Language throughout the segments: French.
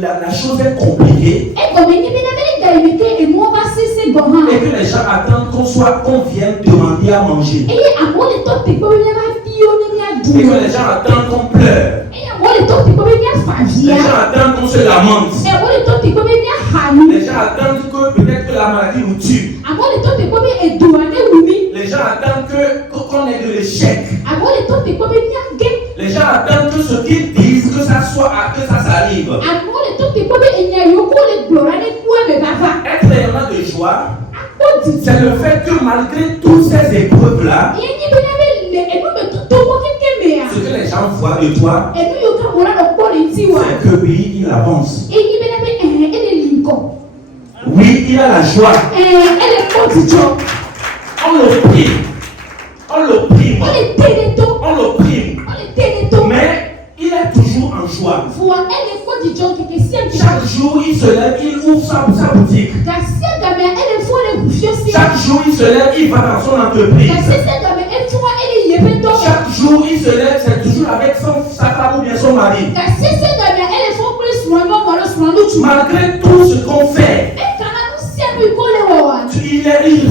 la chose est compliquée et que les gens attendent qu'on vienne demander à manger. Et que les gens attendent qu'on pleure. Les gens attendent qu'on se lamente. Les gens attendent que peut-être que la maladie nous tue. Les gens attendent qu'on ait de l'échec. Les gens attendent que ce qu'ils disent, que ça s'arrive. Être rayonnant de joie, c'est le fait que malgré toutes ces épreuves-là, ce que les gens voient de toi, c'est que oui, il avance. Oui, il a la joie. On l'opprime. On l'opprime. Mais il est toujours en joie. Chaque jour, il se lève, il ouvre sa boutique. Chaque jour, il se lève, il va dans son entreprise. Chaque jour, il se lève, c'est toujours avec sa femme ou bien son mari. Malgré tout ce qu'on fait, il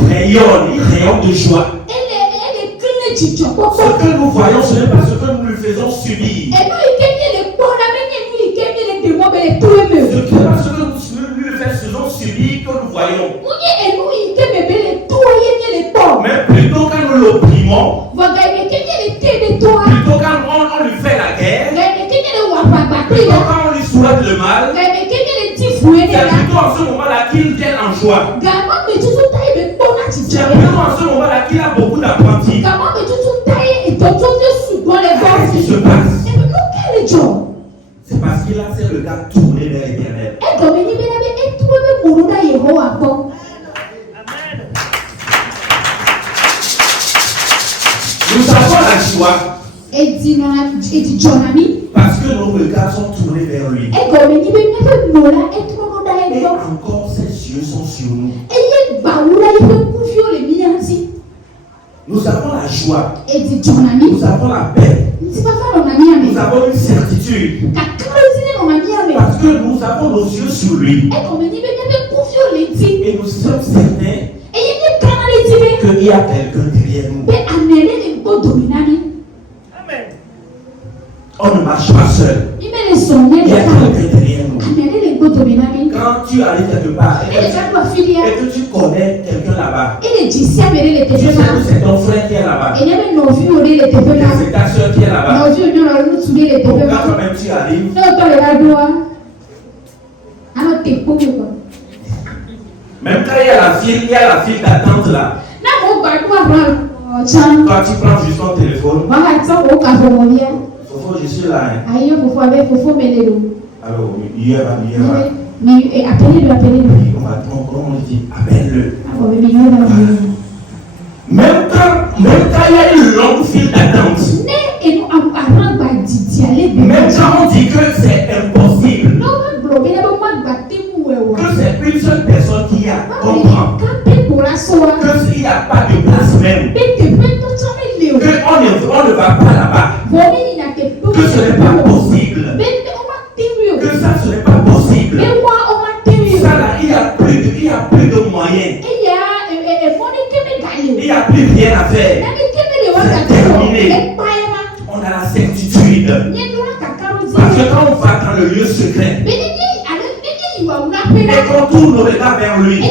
rayonne de joie. Ce que nous voyons, ce n'est pas ce que nous lui faisons subir. Ce n'est pas ce que nous lui faisons subir que nous voyons. Mais plutôt quand nous l'opprimons, plutôt quand on lui fait la guerre, plutôt quand on lui souhaite le mal, c'est plutôt en ce moment-là qu'il vient en joie. C'est plutôt en ce moment-là qu'il a beaucoup d'apprentis. Qu'est-ce qui se passe? C'est parce qu'il a ses regards tournés vers l'Éternel. Nous avons la joie parce que nos regards sont tournés vers lui. Et encore ses yeux sont sur nous. Nous avons la joie. Nous avons la paix. Nous avons une certitude. Parce que nous avons nos yeux sur lui. Et nous sommes certains qu'il y a quelqu'un derrière nous. On ne marche pas seul. Il y a quelqu'un derrière nous. Quand tu arrives quelque part et que tu connais quelqu'un là-bas, tu sais que c'est ton frère qui est là-bas, c'est ta soeur qui est là-bas. Quand toi-même tu arrives, même quand il y a la file d'attente là, toi tu prends juste ton téléphone. Fofo, je suis là. Alors, il va. Comment on dit? Appelle-le. Même quand il y a une longue file d'attente, même quand on dit que c'est impossible, que c'est une seule personne qui a comprend, qu'il n'y a pas de place même, qu'on ne va pas là-bas, que ce n'est pas possible, que ça ce n'est pas possible. Ça là, il n'y a plus de moyens. Il n'y a plus rien à faire. C'est terminé. On a la certitude. Parce que quand on va dans le lieu secret, et qu'on tourne nos regards vers lui, et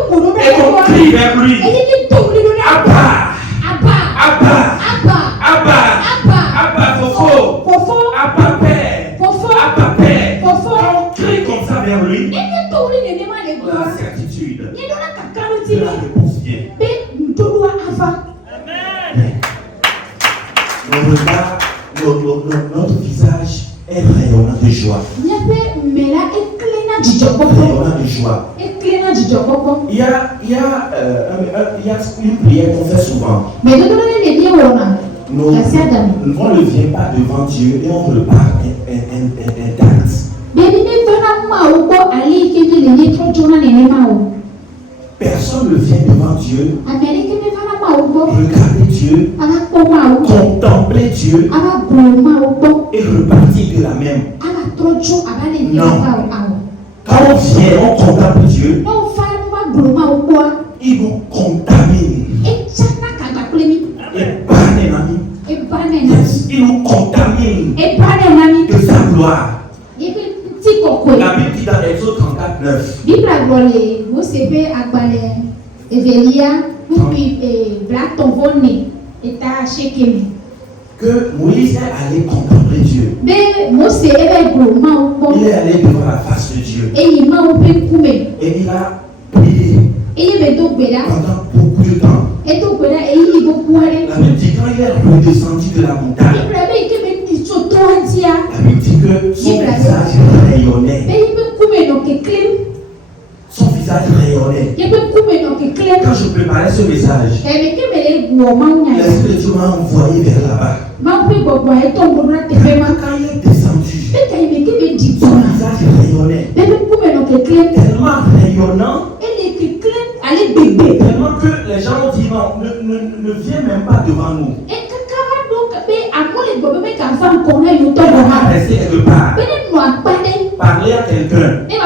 qu'on crie vers lui, Abba, Abba, Abba, Abba, Abba, Fofo, Abba Père, Abba Père. Quand on crie comme ça vers lui, on a la certitude. La réponse vient. Nos regards, notre visage est rayonnant de joie. Rayonnant de joie. Il y a une prière qu'on fait souvent. On ne vient pas devant Dieu et on repart intact. Personne ne vient devant Dieu, regarder Dieu, contempler Dieu et repartir de la même. Non. Quand on vient, on contemple Dieu. Il nous contamine. Il nous contamine de sa gloire. La Bible dit dans Exode 34:9. Que Moïse est allé contempler Dieu. Il est allé devant la face de Dieu. Et il a prié pendant beaucoup de temps. La Bible dit quand il est redescendu de la montagne, la Bible dit que son visage rayonnait. Son visage rayonnait. Quand je préparais ce message, l'Esprit de Dieu m'a envoyé vers là-bas. Quand il est descendu, son visage rayonnait. Tellement rayonnant, tellement que les gens ont dit non, ne viens même pas devant nous. Rester quelque part. Parler à quelqu'un. Et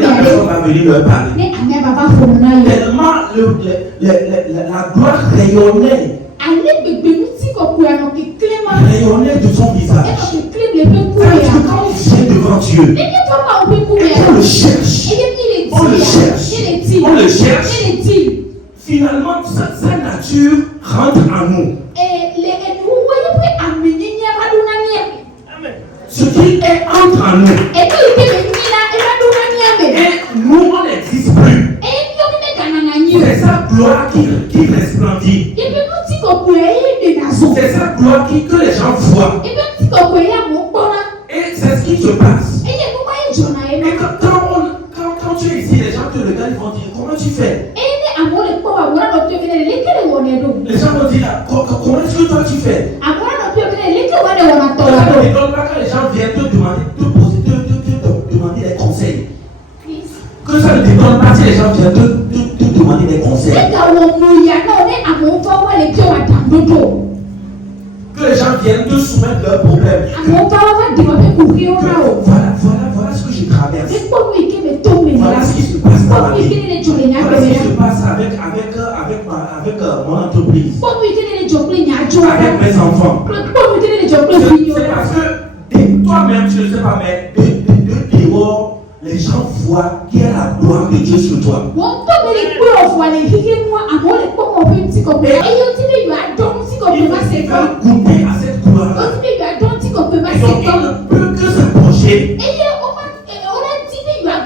la personne va venir leur parler. Tellement la gloire rayonnait. Rayonnait de son visage. Quand on vient devant Dieu, on le cherche. On le cherche. Finalement, sa nature rentre en nous. Ce qui est entre en nous. Et nous, on n'existe plus. C'est sa gloire qui resplendit. C'est sa gloire que les gens voient. Et c'est ce qui se passe. Et quand tu es ici, les gens te regardent, ils vont dire comment tu fais. Les gens vont dire comment est-ce que toi tu fais. Quand les gens viennent te demander des conseils. Que ça ne détonne pas si les gens viennent te demander des conseils. Que les gens viennent te soumettre leurs problèmes. Voilà ce que je traverse. Voilà ce qui se passe dans ma vie. Voilà ce qui se passe avec mon entreprise. Avec mes enfants. C'est parce que toi-même tu ne sais pas, mais de dehors, les gens voient qu'il y a la gloire de Dieu sur toi. Et ils veulent goûter à cette gloire-là. Et donc il ne peut que se pencher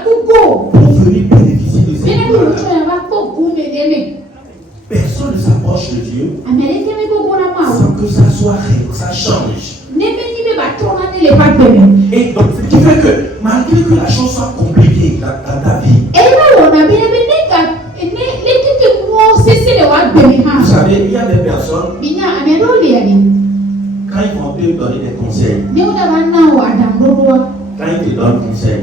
pour venir bénéficier de cette gloire-là. Personne ne s'approche de Dieu sans que ça soit réel, ça change. Et donc, ce qui fait que malgré que la chose soit compliquée dans ta vie, vous savez, il y a des personnes, quand ils vont te donner des conseils, quand ils te donnent conseil,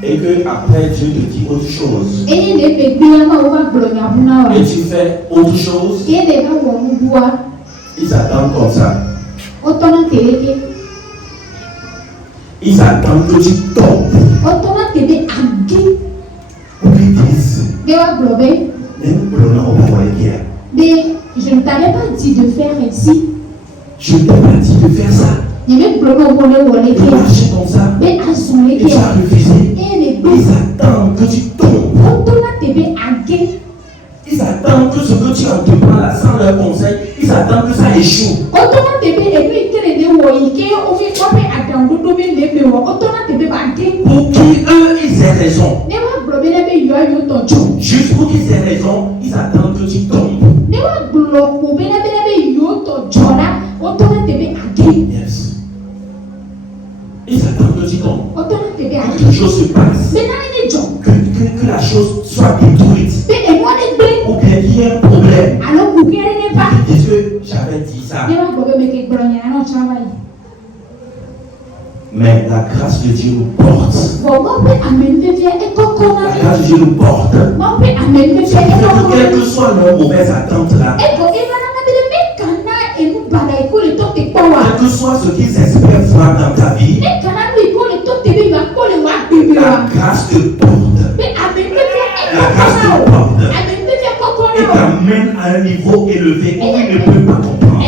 et que après Dieu te dit autre chose, et tu fais autre chose, ils attendent comme ça. Ils attendent que tu tombes. Ou qu'ils disent, mais je ne t'avais pas dit de faire ainsi. Je ne t'ai pas dit de faire ça. De marcher comme ça. Et tu as refusé. Ils attendent que tu tombes. Ils attendent que ce que tu entreprends là sans leur conseil, ils attendent que ça échoue. Pour qu'eux ils aient raison. Juste pour qu'ils aient raison, ils attendent que tu tombes. Yes. Ils attendent que tu tombes. Que quelque chose se passe. Que la chose soit détruite. Ou bien qu'il y ait un problème. Ils disent que j'avais dit ça. Mais la grâce de Dieu nous porte. La grâce de Dieu nous porte. Quelle que soit leur mauvaise attente là, quel que soit ce qu'ils espèrent voir dans ta vie, La grâce te porte. La grâce te porte. Et t'amène à un niveau élevé où il ne peut pas comprendre.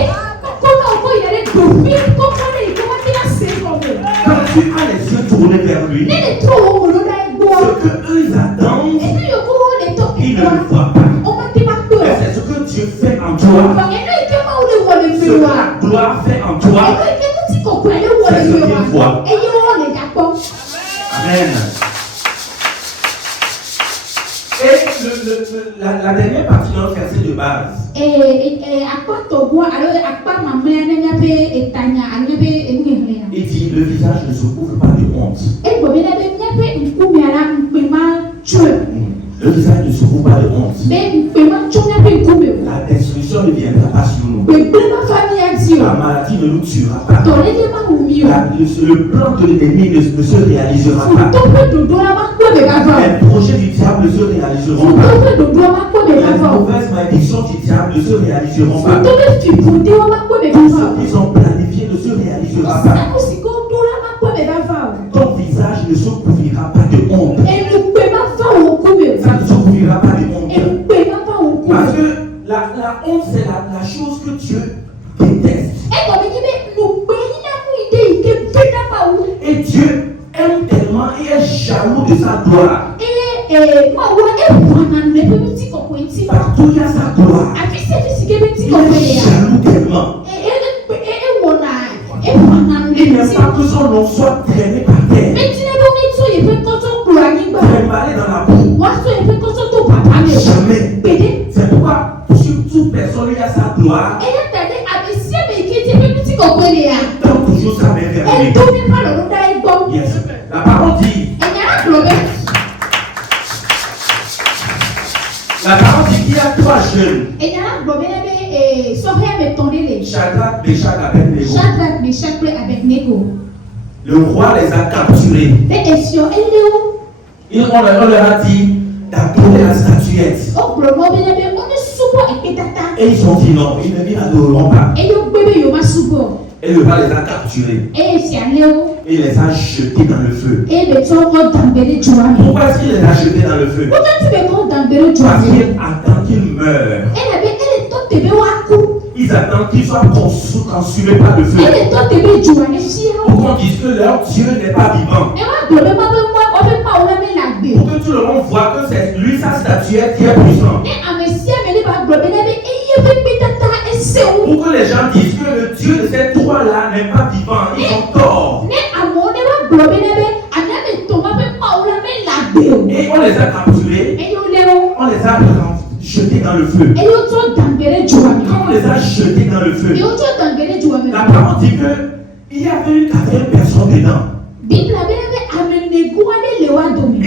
Quand tu as les yeux tournés vers lui, ce qu'eux ils attendent, ils ne le voient pas. Mais c'est ce que Dieu fait en toi. Ce que la gloire fait en toi, c'est ce qu'il voit. Amen. Et la dernière partie de notre verset de base. Il dit le visage ne se couvre pas de honte. Le visage ne se couvre pas de honte. La destruction ne viendra pas sur nous. La maladie ne nous tuera pas. Le plan de l'ennemi ne se réalisera pas. Les projets du diable ne se réaliseront pas. Les mauvaises malédictions du diable ne se réaliseront pas. Tout ce qu'ils ont planifié ne se réalisera pas. Ton visage ne se couvrira pas de honte. Ça ne se couvrira pas de honte. Parce que la honte, c'est la chose que Dieu déteste. Et Dieu aime tellement et est jaloux de sa gloire. Partout il y a sa gloire. Il est jaloux tellement. Il n'aime pas que son nom soit traîné par terre. Trimballé dans la boue. Jamais. C'est pourquoi toute personne lui a sa gloire. Donc toujours sa main vers lui. Yes. La parole dit. La parole dit qu'il y a 3 jeunes. Shadrach, Meshach et Abednego. Le roi les a capturés. On leur a dit d'adorer la statuette. Et ils ont dit non, ils ne l'adoreront pas. Et le roi les a capturés. Et les a jetés dans le feu. Pourquoi est-ce qu'il les a jetés dans le feu? Parce qu'il attend qu'ils meurent. Ils attendent qu'ils soient consumés par le feu. Pour qu'on dise que leur Dieu n'est pas vivant. Pour que tout le monde voit que c'est lui, sa statuette qui est puissante. Pour que les gens disent que le Dieu de ces trois-là n'est pas vivant. Ils ont tort. Et on les a capturés. On les a jetés dans le feu. Quand on les a jetés dans le feu, la parole dit qu'il y avait une 4e personne dedans. Et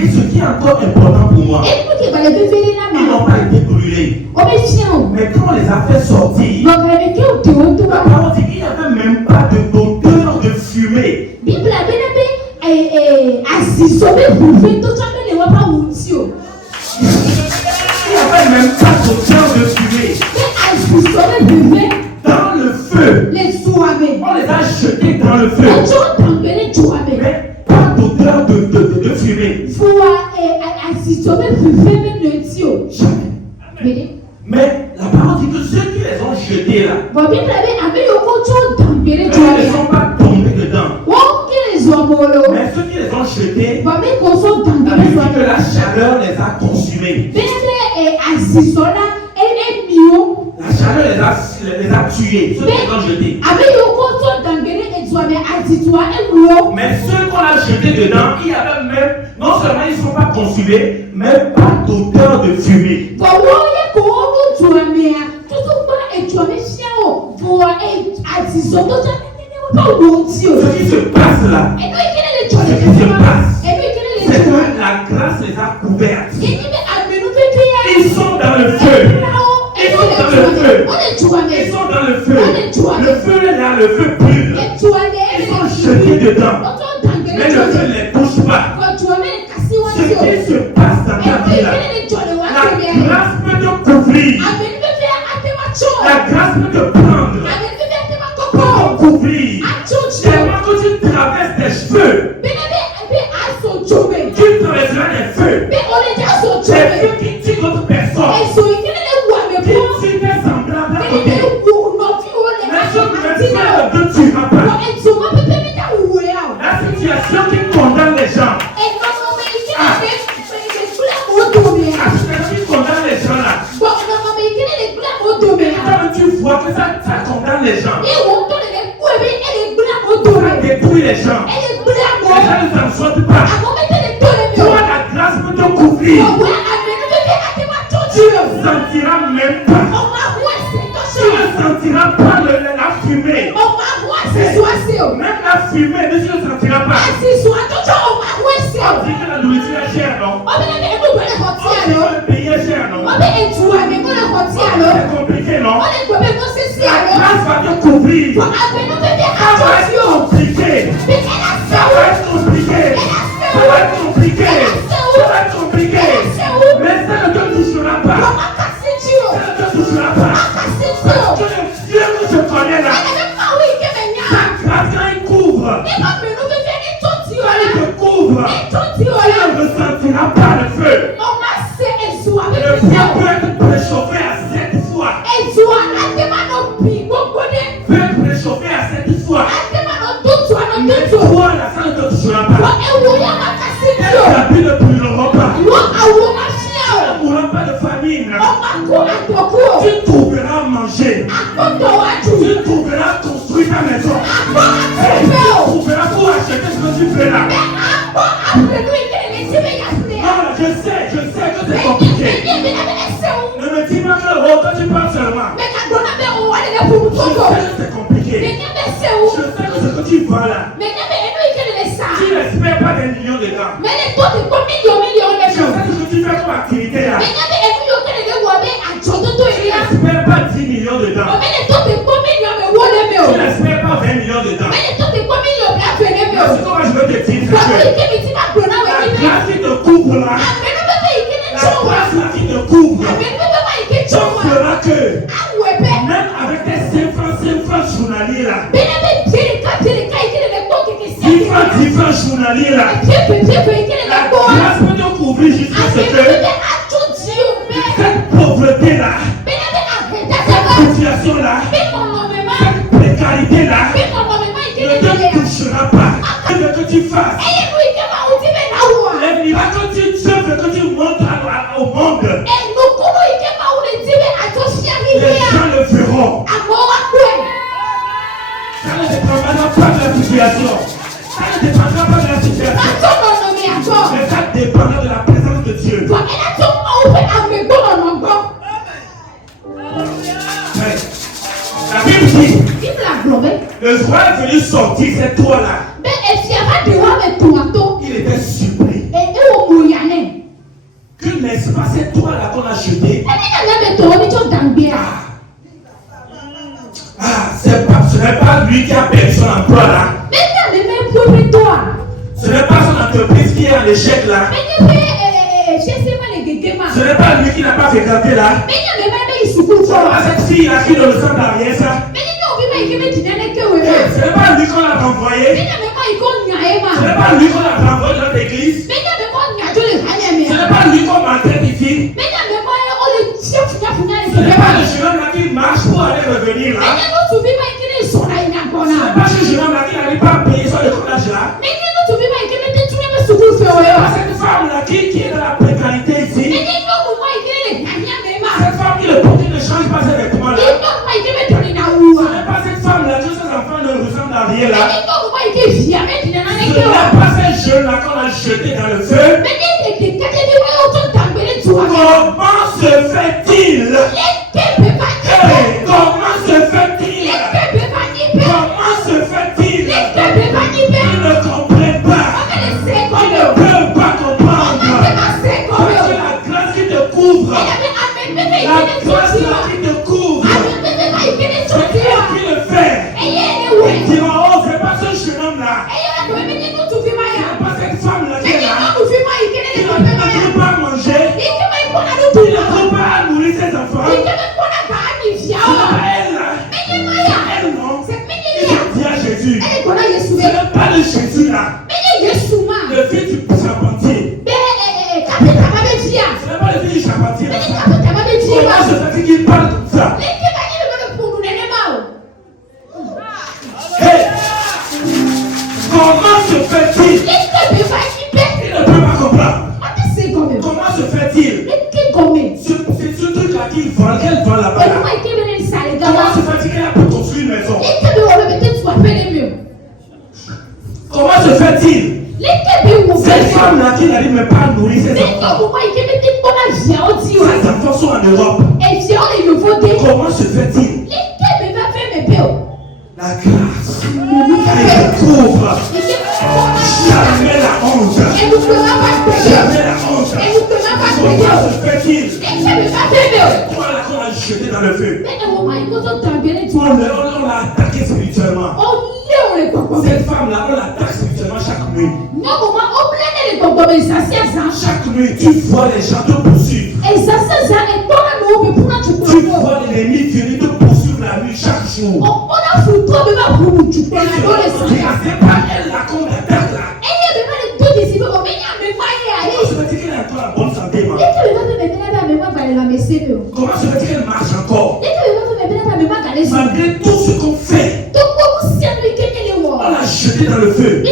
ce qui est encore important pour moi, ils n'ont pas été brûlés. Mais quand on les a fait sortir, la parole dit qu'il n'y avait même pas d'odeur de fumée. Il n'y avait même pas d'odeur de fumée. Dans le feu. On les a jetés dans le feu. Mais pas d'odeur de fumée. Jamais. Mais la parole dit que ceux qui les ont jetés là, ils ne sont pas tombés dedans. Mais ceux qui les ont jetés, la Bible dit que la chaleur les a consumés. La chaleur les a tués, ceux qui les ont jetés. Mais ceux qu'on a jetés dedans, il y avait même, non seulement ils ne sont pas consumés, même pas d'odeur de fumée. Ce qui se passe là, c'est que la grâce les a couvertes. Ils sont dans le feu. Ils sont dans le feu. Ils sont dans le feu. Le feu est là, le feu brûle. Ils sont jetés dedans. Mais le feu ne les touche pas. Ce qui se passe dans ta vie là, la grâce peut te couvrir. La grâce peut te prendre. Peut te couvrir. Tellement que tu traverses tes cheveux. là des feux. Des feux qui tuent d'autres personnes. Qui tuent des semblables à côté. Mais ce frère ne te tuera pas. La situation qui condamne les gens. La situation qui condamne les gens là. Quand tu vois que ça condamne les gens. Ça détruit les gens. Les gens ne s'en sortent pas. Toi, la grâce peut te couvrir. Tu ne sentiras même pas. Tu ne sentiras pas la fumée. Même la fumée, tu ne sentiras pas. On dit que la nourriture est chère, non? On dit que le pays est cher, non? C'est compliqué, non? La grâce va te couvrir. Ça va être compliqué. Ça va être compliqué. Ça va être compliqué. Ça va être compliqué. Mais ça ne te touchera pas. Ça ne te touchera pas. Parce que le Dieu que je connais là, sa grâce quand il couvre, quand il te couvre, tu ne ressentiras pas le feu. Le feu peut être préchauffé à 7 fois. Peut être préchauffé à 7 fois. Mais toi là, ça ne te touchera pas. Tes habits ne brûleront pas. Tu ne mourras pas de famine. Tu trouveras à manger. Tu trouveras à construire ta maison. Tu trouveras pour acheter ce que tu veux là. Non, je sais que c'est compliqué. Ne me dis pas que quand tu parles seulement. Je sais que c'est compliqué. Je sais que ce que tu vois là. Tu n'espères pas des millions de gars. Je sais ce que tu fais comme activité là. Tu n'espères pas 10 millions de gars. Tu n'espères pas 20 millions de gars. C'est comment je veux te dire, c'est que la grâce qui te couvre là, la grâce là qui te couvre, tu feras que même avec tes 5 francs journaliers là, 10 francs journaliers là, la grâce peut te couvrir jusqu'à ce que cette pauvreté là, cette situation là, cette précarité là, ne te touchera pas. Ce que tu fasses, les miracles que tu veux que tu montres au monde, les gens le feront. Ça ne dépendra pas de la situation. Ça ne dépendra pas de la situation. Mais ça dépendra de la présence de Dieu. La Bible dit, le roi est venu sortir cette toile-là. Il était surpris. Que n'est-ce pas cette toile-là qu'on a jetée? Ce n'est pas lui qui a perdu son emploi là. Ce n'est pas son entreprise qui est en échec là. Ce n'est pas lui qui n'a pas fréquenté là. Ce n'est pas cette fille là qui ne ressemble à rien ça. Ce n'est pas lui qu'on a renvoyé. Ce n'est pas lui qu'on a renvoyé dans l'église. Ce n'est pas lui qu'on maltraite ici. Ce n'est pas le jeune homme là qui marche pour aller revenir là. Ce n'est pas ce jeune homme là qui n'arrive pas à payer son écolage là. Ce n'est pas cette femme là qui est dans la précarité ici. Cette femme qui ne change pas ses vêtements là. Ce n'est pas cette femme là que ses enfants ne ressemblent à rien là. Ce n'est pas ces jeunes là qu'on a jetés dans le feu. Comment se fait-il? Comment se fait-il? Comment se fait-il? Ils ne comprennent pas. Ils ne peuvent pas comprendre. Parce que la grâce qui te couvre, la grâce qui te couvre, c'est qui le fait. Ils diront, oh, c'est pas ce jeune homme là. C'est pas cette femme là qui est là. Qui ne peut pas manger. Qui ne peut pas nourrir ses enfants. qu'il n'arrive même pas à nourrir ses enfants. Ses enfants sont en Europe. Comment se fait-il? La grâce. Elle couvre. Jamais la honte. Jamais la honte. Comment se fait-il? Toi là qu'on a jeté dans le feu. On l'a attaqué spirituellement. Cette femme-là, on l'attaque spirituellement chaque nuit. Chaque nuit, tu vois les gens te poursuivre. Tu vois l'ennemi venir te poursuivre la nuit chaque jour. C'est pas elle là qu'on attaque là. Comment se fait-il qu'elle est encore en bonne santé, man? Comment se fait-il qu'elle marche encore? Malgré tout ce qu'on fait, on l'a jeté dans le feu. On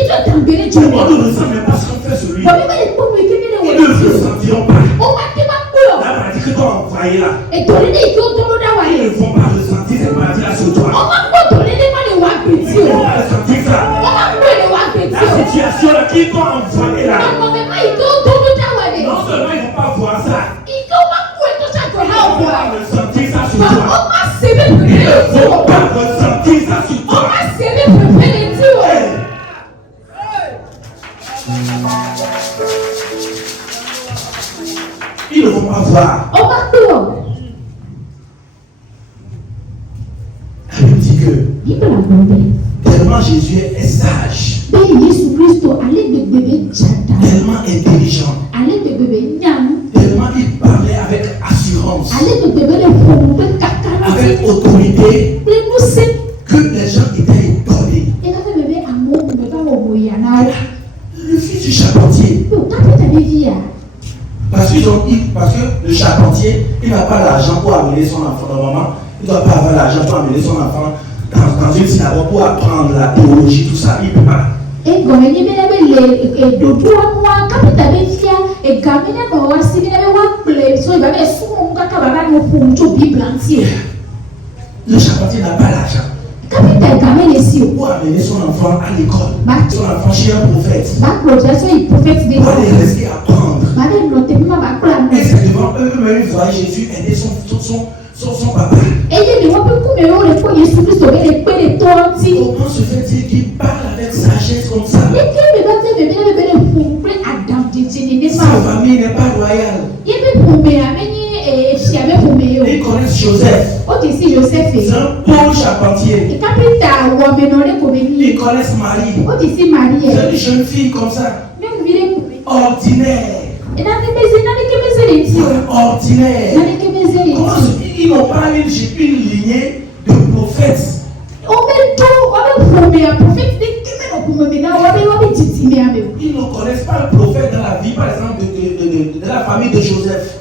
ne ressent même pas ce qu'on fait sur lui. Ils ne le ressentiront pas. La maladie que tu as envoyée là, ils ne vont pas ressentir cette maladie là sur toi. Ils vont pas ressentir ça. La situation là qu'ils t'ont envoyée là, non seulement ils ne vont pas voir ça, ils ne vont pas ressentir ça sur toi. Ils ne vont pas ressentir ça sur toi. Ils ne vont pas voir. La Bible dit que tellement Jésus est sage, tellement intelligent, tellement il parlait avec assurance, avec autorité, que les gens étaient étonnés. Le fils du charpentier, parce que le charpentier, il n'a pas l'argent pour amener son enfant. Normalement, il ne doit pas avoir l'argent pour amener son enfant dans une synagogue pour apprendre la théologie, tout ça. Il ne peut pas. Le charpentier n'a pas l'argent pour amener son enfant à l'école, son enfant chez un prophète, pour aller rester apprendre. Et c'est devant eux-mêmes, ils voient Jésus aider son papa. Comment se fait-il qu'il parle avec sagesse comme ça? Sa famille n'est pas royale. Ils connaissent Joseph. C'est un pauvre charpentier. Ils connaissent Marie. C'est une jeune fille comme ça. Ordinaire. Ordinaire. Comment ils n'ont pas une lignée de prophètes? Ils ne connaissent pas le prophète dans la vie, par exemple, de la famille de Joseph.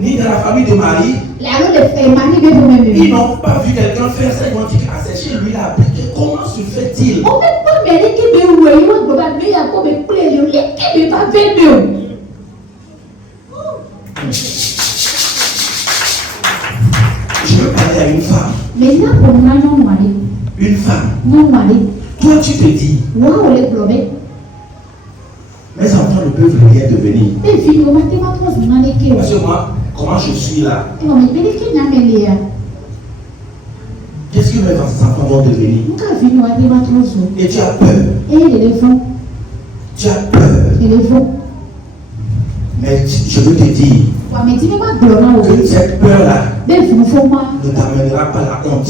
Ni de la famille de Marie. Ils n'ont pas vu quelqu'un faire ça. Ils vont dire, ah, c'est chez lui là. Comment se fait-il? Je veux parler à une femme. Une femme. Toi, tu te dis, mes enfants ne peuvent rien devenir. Parce que moi, comment je suis là? Qu'est-ce que mes enfants vont devenir? Et tu as peur. Tu as peur. Mais je veux te dire que cette peur-là ne t'amènera pas la honte.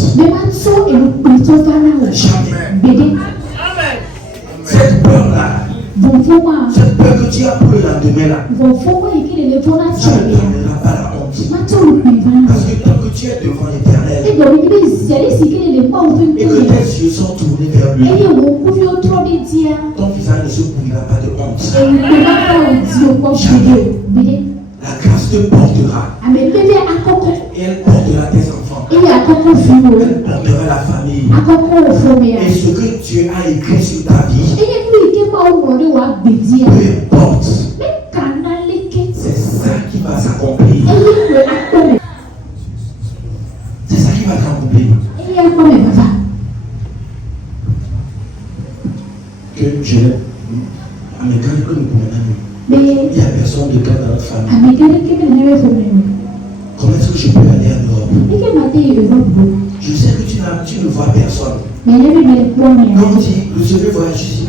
Jamais. Cette peur-là, cette peur que tu as pour le lendemain là, ne t'amènera pas la honte. Parce que tant que tu es devant l'Éternel et que tes yeux sont tournés vers lui, ton visage ne se couvrira pas de honte. Jamais. La grâce te portera. Et elle portera tes enfants. Elle portera la famille. Et ce que Dieu a écrit sur ta vie, peu importe, c'est ça qui va s'accomplir. C'est ça qui va s'accomplir. Que Mais il n'y a personne de cœur dans notre famille. Comment est-ce que je peux aller en Europe? Je sais que tu ne vois personne. Quand on dit le Seigneur voyage ici,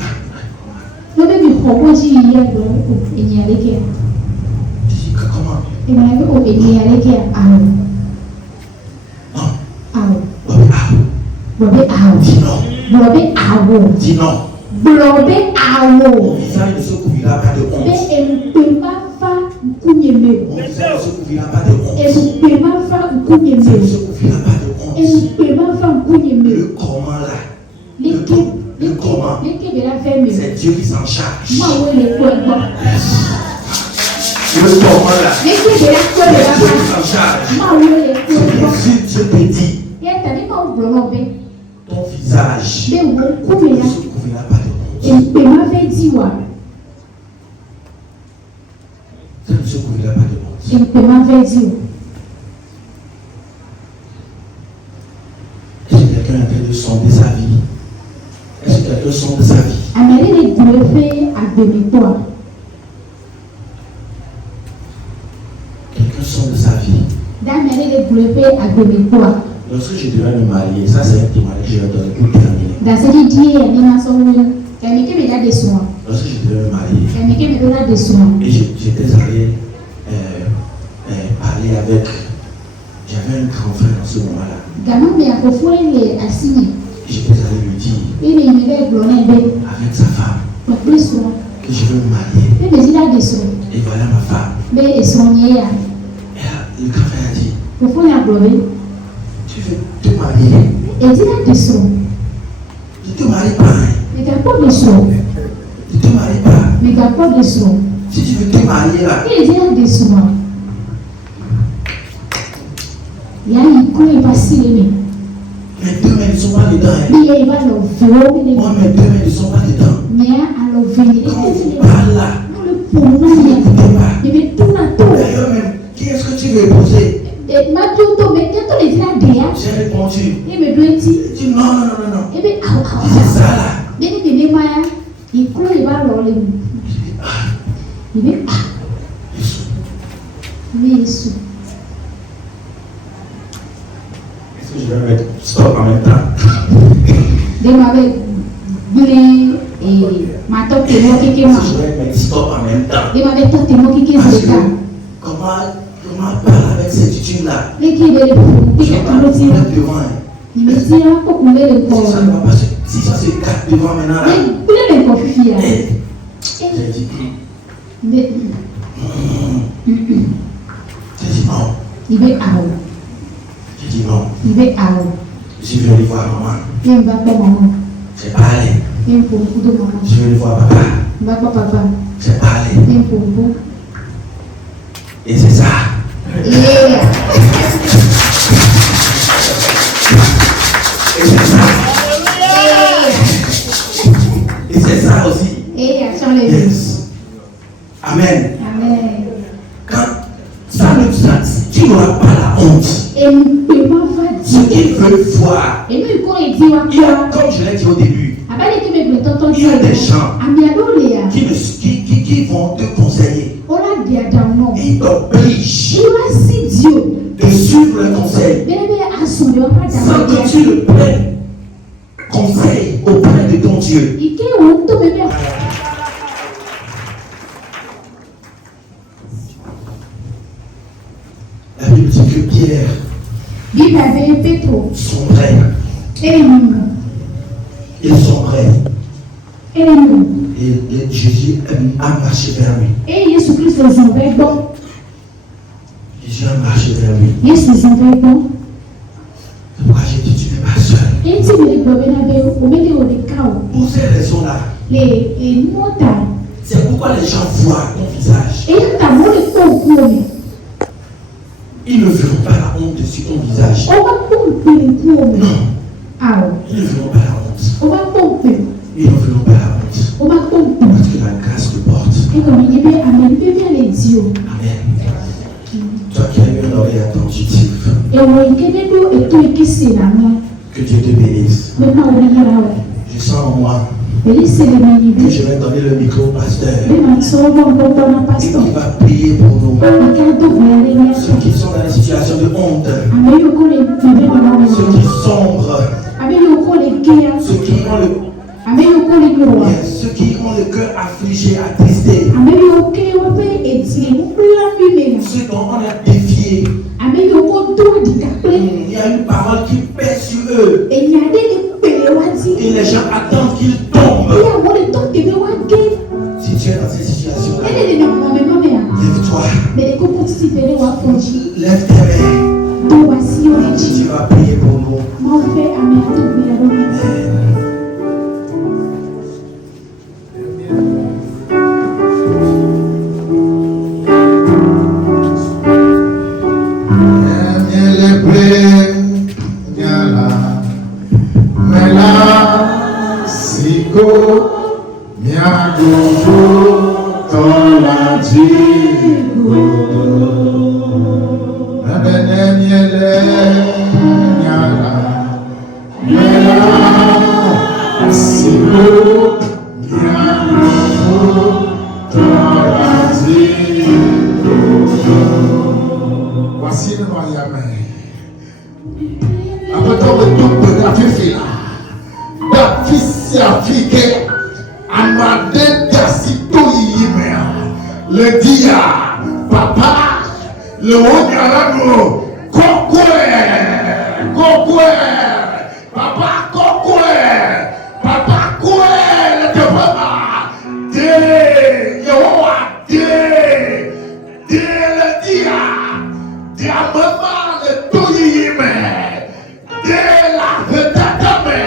je dis comment? Dis non. Mon visage ne se couvrira pas de honte. Mon visage ne se couvrira pas de honte. Ne se couvrira pas de honte. Le comment là? Le comment? C'est Dieu qui s'en charge. Le comment là? C'est Dieu qui s'en charge. Je te dis, ton visage ne se couvrira pas de honte. Ça ne se couvrira pas de honte. Est-ce que quelqu'un est en train de sonder sa vie? Est-ce que quelqu'un sonde sa vie? Quelqu'un sonde sa vie. Lorsque je devais me marier, ça c'est un témoignage que je vais donner pour terminer. Lorsque je devais me marier, et j'étais allé parler avec. J'avais un grand frère en ce moment-là. J'étais allé lui dire avec sa femme que je veux me marier. Et voilà ma femme. Et là, le grand frère a dit, tu veux te marier? Je te marie pas. Je te marie pas. Si tu veux te marier là, mes deux mains ne sont pas dedans. Moi, mes deux mains ne sont pas dedans. Quand on vous parle là, vous n'écoutez pas. D'ailleurs même, qui est-ce que tu veux épouser? J'ai répondu. Il dit non. C'est ça là. Est-ce que je vais mettre stop en même temps? Je vais mettre stop en même temps. Parce que comment parler avec cette étude là? Je vais pas me mettre devant. Si ça se casse devant maintenant là, j'ai dit non. J'ai dit non. Je vais aller voir maman. J'ai parlé. Je vais aller voir papa. J'ai parlé. Et c'est ça. Et c'est ça. Et c'est ça aussi. Yes. Amen. Quand ça ne tu n'auras pas la honte. Ce qu'il veut voir. Il y a, comme je l'ai dit au début, il y a des gens qui vont te conseiller. Ils t'obligent de suivre le conseil sans que tu le prennes conseil auprès de ton Dieu. La Bible dit que Pierre sombrait. Il sombrait. Et Jésus a marché vers lui. Jésus a marché vers lui. C'est pourquoi j'ai dit tu n'es pas seul. Pour ces raisons-là, c'est pourquoi les gens voient ton visage. Ils ne verront pas la honte sur ton visage. Non. Ils ne verront pas la honte. Ils ne verront pas la honte. Parce que la grâce te porte. Amen. Toi qui as eu une oreille attentive. Que Dieu te bénisse. Je sens en moi que je vais donner le micro au pasteur. Il va prier pour nous. Ceux qui sont dans une situation de honte. Ceux qui sombrent. Ceux qui ont le cœur affligé, attristé. Ceux dont on a défié. Il y a une parole qui pèse sur eux. Et les gens attendent qu'ils tombent. Si tu es dans cette situation-là, lève-toi. Lève tes mains. Tu vas prier pour nous. Voici le Mariamé. Après tout le double de la fille là, la fille s'est affichée à ma le dia, papa, le haut de papa, le développement, le dia, maman, le touillime, de la retatame,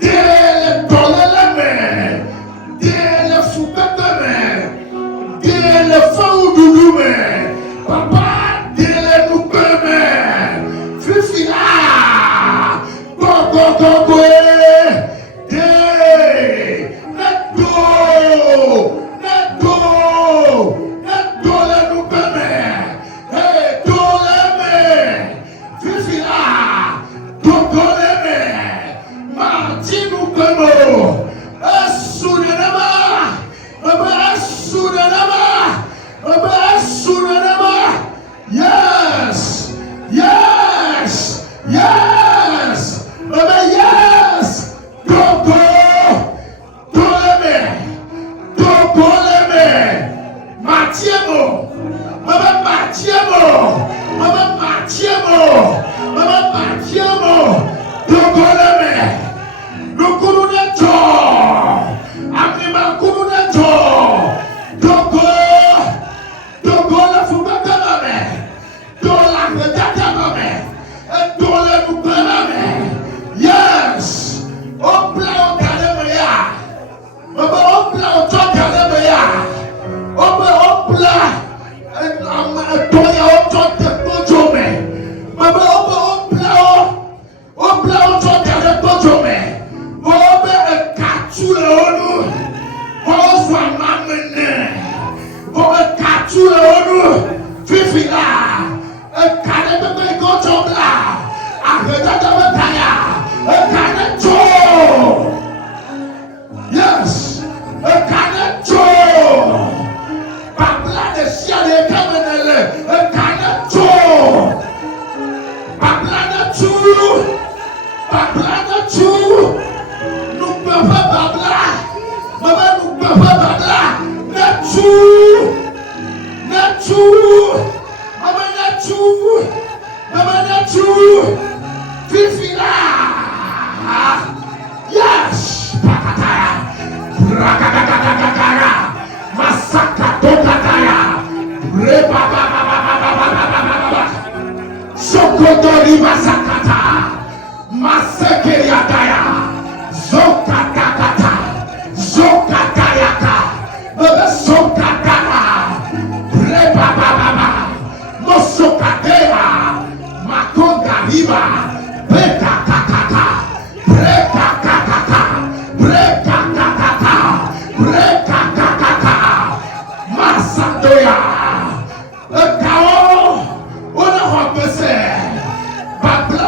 de le tolelame, de le soukatame, de le faoudoulume, papa, de le noukeme, fifila, go, Papa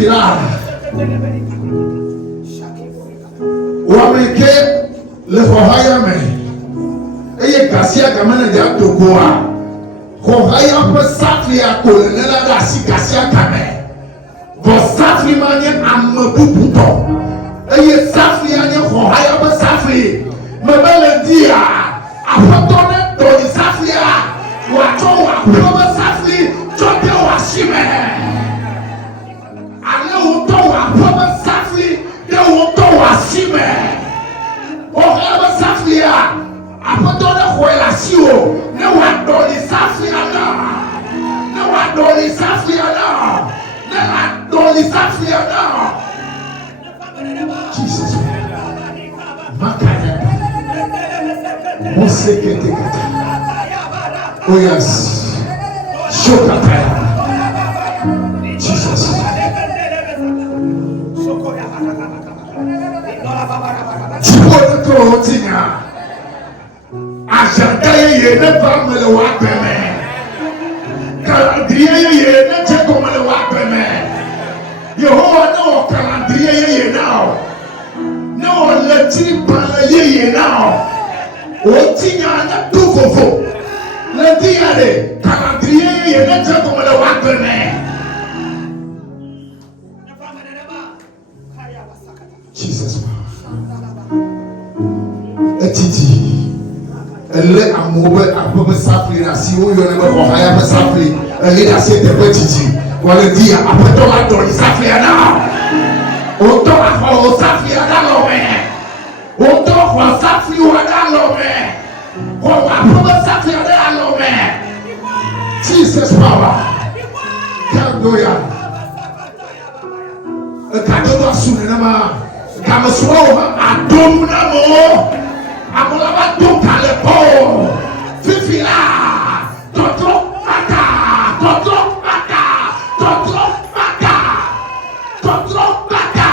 fille là. Ou avec le Rohayame. Et Gassia Gamana de Togoa. Rohayam peut s'appeler à colonel à si Gassia Kamé. Vos s'appeler manière à me bouton. Et s'appeler à Rohayam s'appeler. Me le dire à retourner dans les s'appeler à Wato à s'appeler. Joté ou à Chimé. Allez au temps à s'appeler. De au temps à Chimé. Rohayam s'appeler à. Apotona kwela sio ne wadoli safi ana ne wadoli safi ana ne wadoli safi ana Jesus makaya musekete oh yes shokata Jesus chipo to tinga Ashakaye ne family wapeme. Calendrier ye ne cheko mele wapeme. Yehovah no calendrier ye now. No leti panale ye now. Otinya na tufofo. Leti ade calendrier ye ne cheko mele wapeme. Jesus. Etiti. Elle est amoureux à peu s'appeler la si on y en a pas à s'appeler elle est assez de petit on le dit après ton adon il s'appelle là autant on s'appelle là l'homme autant on s'appelle là l'homme on va pas s'appeler là l'homme Jesus power Kaldoya Kaldoya sunema Kamaswa adom namo Amolaba donc à l'épaule. Fifi là. Totro bata. Totro bata. Totro bata. Totro bata.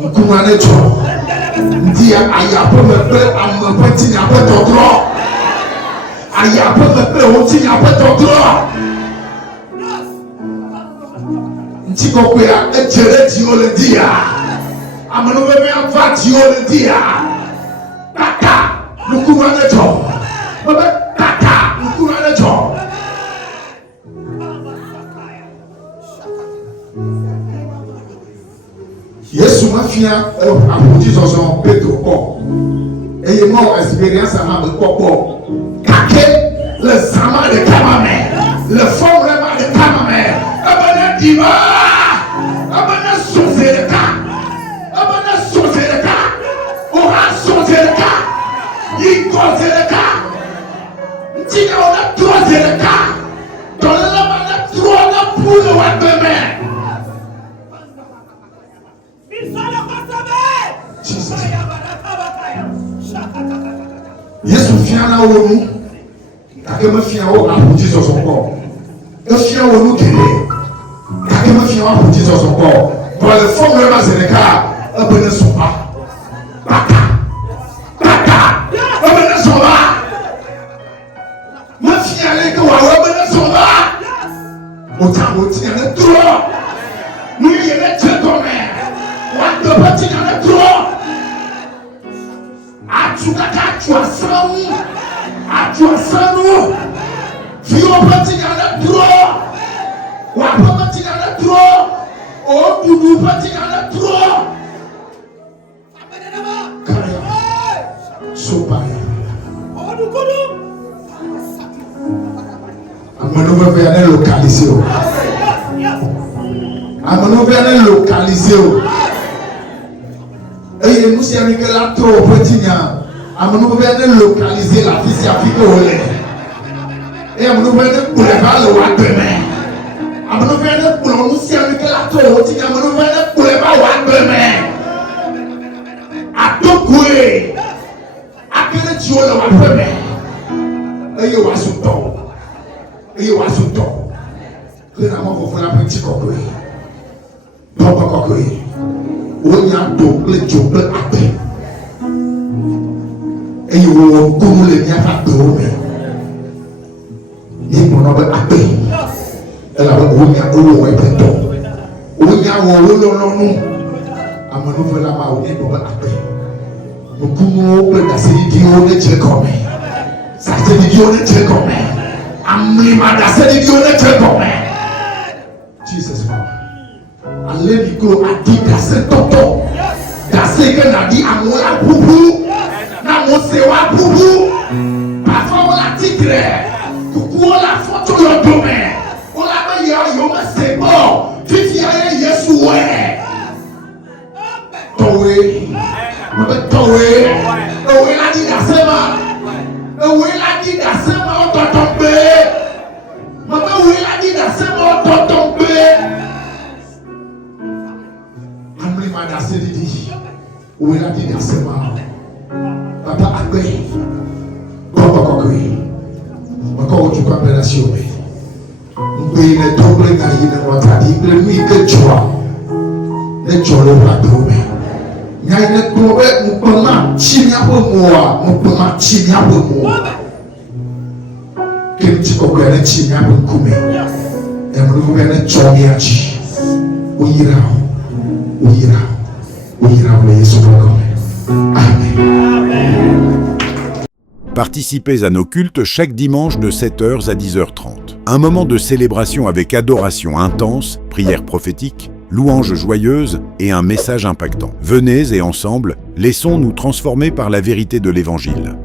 Nukumanecho. Dia ayapo mepe amepeti nyapo totro. Ayapo mepe oti nyapo totro. Chikokwea ejere ti o le dia amanu bebe afa ti o le dia kaka lukuma nejo bebe kaka lukuma nejo Yesu mafia apoti zozo Pedro ko eye mo experience ama be popo kake le sama de kamame le fond vraiment de kamame abana diva abana sozereka ora sozereka yikozereka ntina ona trozereka dolela mana trona pulo wa beme bisala kosabe Yesu fiana wonu akema fiawo abuji sosoko e fiawo nu kele akema fiawo abuji sosoko pour le fond vraiment Sénégal abene sopa baka abene sopa ma fiale ko wa abene sopa oti na tro nu ye na tretome wa do pati na tro atukaka atuasanu fio pati na tro wa pati na tro o budu pati na tro sopa o du kodu amano be ya localiser o amano be ya localiser o eye musi ami que la tro pati na amano be ya localiser la fille afrique o le e amano be ya boulevard le wa demain amano be ya boulevard musi ami que la tro pati na amano be ya boulevard wa demain atokwe akere ti o le wa demain eye wa suto que na mo fo la petit kokwe papa kokwe o nya do le jobe ape Et il y a les miens à deux. Il y a un peu à deux. Elle a un peu à deux. Il y a un peu à deux. A manouver la main et pour appeler. Nous pouvons placer l'idiot de Dieu comme ça. C'est l'idiot de Dieu comme Amrimada, c'est l'idiot de Dieu comme Jesus. Allez, Nico a dit d'assez tonton. D'assez que n'a dit à moi la poupou. N'a mon sewa poupou. Parfois on la titre. Coucou on la photo de domaine. On la meilleure, yo me c'est bon. Tu dis à Yesu ouais. Towe, la dit d'asema, la dit d'asema on t'a tombé, la dit d'asema on t'a tombé. Amri m'a dassé dit, la dit d'asema, papa akwe, papa kokwe, encore tu peux appeler la chiomé. Nous payons les doubles gagnés de notre vie, le nuit que tu as, les gens le voient trouver. Il y a une problème, nous pouvons chimia pour moi, nous pouvons chimia pour moi. Quel petit coquin est chimia pour nous? Et nous pouvons être chomia-chi. Où ira, Jésus Amen. Participez à nos cultes chaque dimanche de 7h à 10h30. Un moment de célébration avec adoration intense, prière prophétique, louanges joyeuses et un message impactant. Venez et ensemble, laissons-nous transformer par la vérité de l'Évangile.